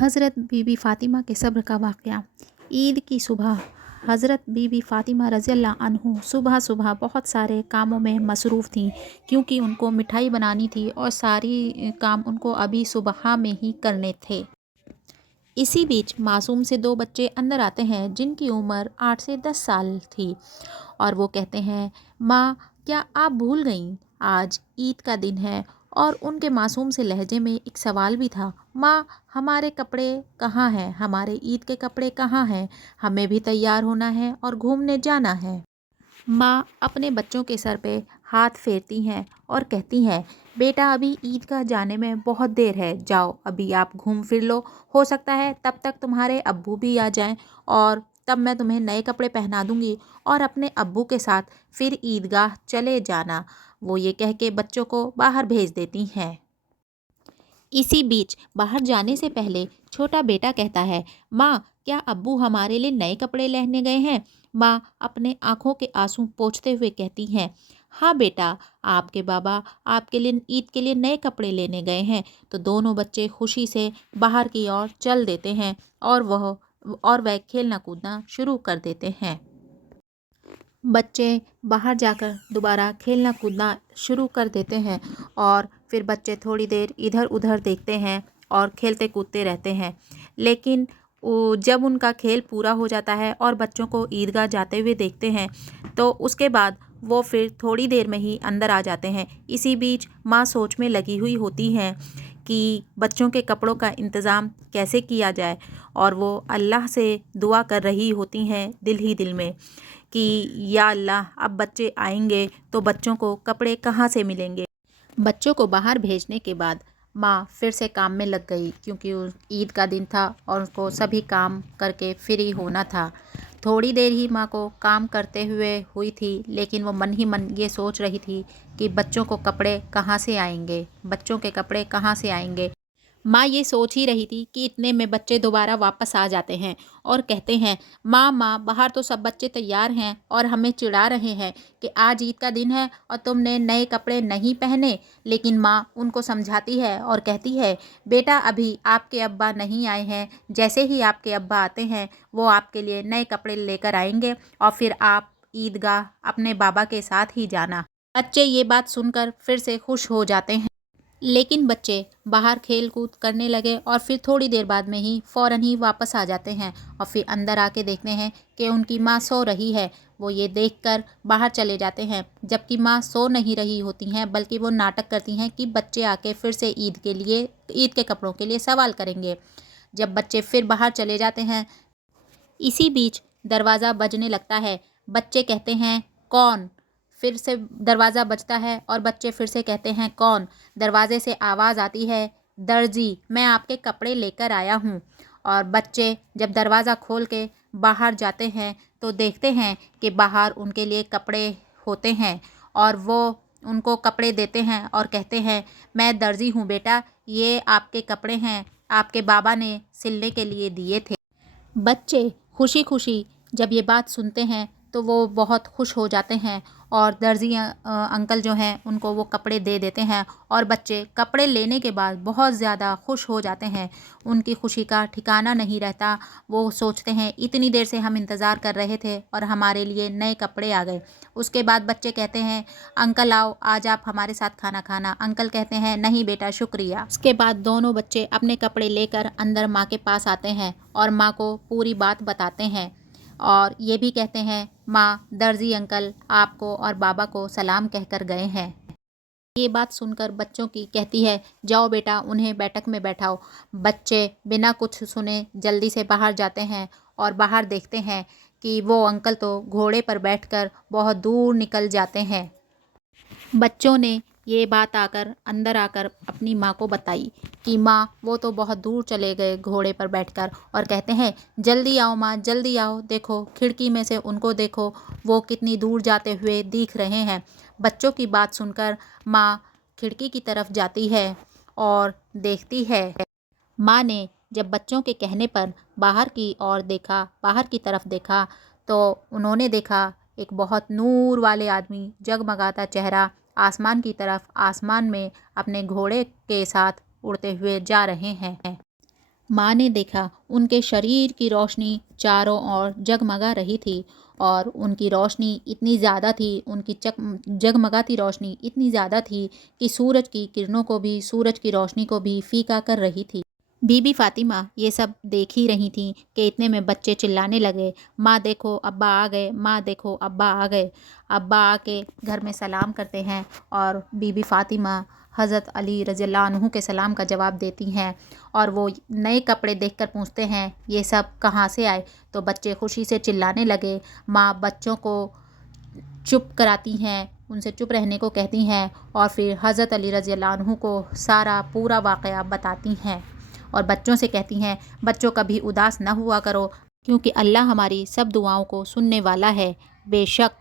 हज़रत बीबी फ़ातिमा के सब्र का वाक़या। ईद की सुबह हज़रत बीबी फ़ातिमा रज़ियल्लाहु अन्हु सुबह सुबह बहुत सारे कामों में मसरूफ़ थीं, क्योंकि उनको मिठाई बनानी थी और सारी काम उनको अभी सुबह में ही करने थे। इसी बीच मासूम से दो बच्चे अंदर आते हैं जिनकी उम्र 8 से 10 साल थी, और वो कहते हैं, माँ क्या आप भूल गईं, आज ईद का दिन है। और उनके मासूम से लहजे में एक सवाल भी था, माँ हमारे कपड़े कहाँ हैं, हमारे ईद के कपड़े कहाँ हैं, हमें भी तैयार होना है और घूमने जाना है। माँ अपने बच्चों के सर पे हाथ फेरती हैं और कहती हैं, बेटा अभी ईद का जाने में बहुत देर है, जाओ अभी आप घूम फिर लो, हो सकता है तब तक तुम्हारे अब्बू भी आ जाएं और तब मैं तुम्हें नए कपड़े पहना दूंगी और अपने अब्बू के साथ फिर ईदगाह चले जाना। वो ये कह के बच्चों को बाहर भेज देती हैं। इसी बीच बाहर जाने से पहले छोटा बेटा कहता है, माँ क्या अब्बू हमारे लिए नए कपड़े लेने गए हैं। माँ अपने आंखों के आंसू पोंछते हुए कहती हैं, हाँ बेटा, आपके बाबा आपके लिए ईद के लिए नए कपड़े लेने गए हैं। तो दोनों बच्चे खुशी से बाहर की ओर चल देते हैं और वह खेलना कूदना शुरू कर देते हैं। बच्चे बाहर जाकर दोबारा खेलना कूदना शुरू कर देते हैं और फिर बच्चे थोड़ी देर इधर उधर देखते हैं और खेलते कूदते रहते हैं। लेकिन जब उनका खेल पूरा हो जाता है और बच्चों को ईदगाह जाते हुए देखते हैं, तो उसके बाद वो फिर थोड़ी देर में ही अंदर आ जाते हैं। इसी बीच माँ सोच में लगी हुई होती हैं कि बच्चों के कपड़ों का इंतज़ाम कैसे किया जाए, और वो अल्लाह से दुआ कर रही होती हैं दिल ही दिल में कि या अल्लाह, अब बच्चे आएंगे तो बच्चों को कपड़े कहाँ से मिलेंगे। बच्चों को बाहर भेजने के बाद माँ फिर से काम में लग गई, क्योंकि ईद का दिन था और उसको सभी काम करके फ्री होना था। थोड़ी देर ही माँ को काम करते हुए हुई थी, लेकिन वो मन ही मन ये सोच रही थी कि बच्चों को कपड़े कहाँ से आएंगे, बच्चों के कपड़े कहाँ से आएंगे। माँ ये सोच ही रही थी कि इतने में बच्चे दोबारा वापस आ जाते हैं और कहते हैं, माँ बाहर तो सब बच्चे तैयार हैं और हमें चिढ़ा रहे हैं कि आज ईद का दिन है और तुमने नए कपड़े नहीं पहने। लेकिन माँ उनको समझाती है और कहती है, बेटा अभी आपके अब्बा नहीं आए हैं, जैसे ही आपके अब्बा आते हैं वो आपके लिए नए कपड़े लेकर आएंगे और फिर आप ईदगाह अपने बाबा के साथ ही जाना। बच्चे ये बात सुनकर फिर से खुश हो जाते हैं। लेकिन बच्चे बाहर खेल कूद करने लगे और फिर थोड़ी देर बाद में ही फ़ौरन ही वापस आ जाते हैं और फिर अंदर आके देखते हैं कि उनकी माँ सो रही है। वो ये देखकर बाहर चले जाते हैं, जबकि माँ सो नहीं रही होती हैं, बल्कि वो नाटक करती हैं कि बच्चे आके फिर से ईद के कपड़ों के लिए सवाल करेंगे। जब बच्चे फिर बाहर चले जाते हैं, इसी बीच दरवाज़ा बजने लगता है। बच्चे कहते हैं, कौन। फिर से दरवाज़ा बजता है और बच्चे फिर से कहते हैं, कौन। दरवाजे से आवाज़ आती है, दर्जी मैं आपके कपड़े लेकर आया हूँ। और बच्चे जब दरवाज़ा खोल के बाहर जाते हैं तो देखते हैं कि बाहर उनके लिए कपड़े होते हैं और वो उनको कपड़े देते हैं और कहते हैं, मैं दर्जी हूँ बेटा, ये आपके कपड़े हैं, आपके बाबा ने सिलने के लिए दिए थे। बच्चे खुशी खुशी जब ये बात सुनते हैं तो वो बहुत खुश हो जाते हैं और दर्जी अंकल जो हैं उनको वो कपड़े दे देते हैं और बच्चे कपड़े लेने के बाद बहुत ज़्यादा खुश हो जाते हैं। उनकी खुशी का ठिकाना नहीं रहता। वो सोचते हैं, इतनी देर से हम इंतज़ार कर रहे थे और हमारे लिए नए कपड़े आ गए। उसके बाद बच्चे कहते हैं, अंकल आओ, आज आप हमारे साथ खाना खाना। अंकल कहते हैं, नहीं बेटा शुक्रिया। उसके बाद दोनों बच्चे अपने कपड़े लेकर अंदर माँ के पास आते हैं और माँ को पूरी बात बताते हैं और ये भी कहते हैं, माँ दर्जी अंकल आपको और बाबा को सलाम कहकर गए हैं। ये बात सुनकर बच्चों की कहती है, जाओ बेटा उन्हें बैठक में बैठाओ। बच्चे बिना कुछ सुने जल्दी से बाहर जाते हैं और बाहर देखते हैं कि वो अंकल तो घोड़े पर बैठकर बहुत दूर निकल जाते हैं। बच्चों ने ये बात अंदर आकर अपनी माँ को बताई कि माँ वो तो बहुत दूर चले गए घोड़े पर बैठकर, और कहते हैं, जल्दी आओ माँ जल्दी आओ, देखो खिड़की में से उनको देखो, वो कितनी दूर जाते हुए दिख रहे हैं। बच्चों की बात सुनकर माँ खिड़की की तरफ जाती है और देखती है। माँ ने जब बच्चों के कहने पर बाहर की तरफ देखा तो उन्होंने देखा एक बहुत नूर वाले आदमी, जगमगाता चेहरा आसमान की तरफ, आसमान में अपने घोड़े के साथ उड़ते हुए जा रहे हैं। माँ ने देखा उनके शरीर की रोशनी चारों ओर जगमगा रही थी और उनकी रोशनी इतनी ज़्यादा थी, उनकी जगमगाती रोशनी इतनी ज़्यादा थी कि सूरज की किरणों को भी, सूरज की रोशनी को भी फीका कर रही थी। बीबी फातिमा ये सब देख ही रही थी कि इतने में बच्चे चिल्लाने लगे, माँ देखो अब्बा आ गए, माँ देखो अब्बा आ गए। अब्बा आके घर में सलाम करते हैं और बीबी फातिमा हज़रत अली रज़ियल्लाहु अन्हु के सलाम का जवाब देती हैं और वो नए कपड़े देखकर पूछते हैं ये सब कहाँ से आए। तो बच्चे खुशी से चिल्लाने लगे। माँ बच्चों को चुप कराती हैं, उनसे चुप रहने को कहती हैं और फिर हज़रत अली रज़ियल्लाहु अन्हु को सारा पूरा वाक़या बताती हैं और बच्चों से कहती हैं बच्चों कभी उदास न हुआ करो, क्योंकि अल्लाह हमारी सब दुआओं को सुनने वाला है। बेशक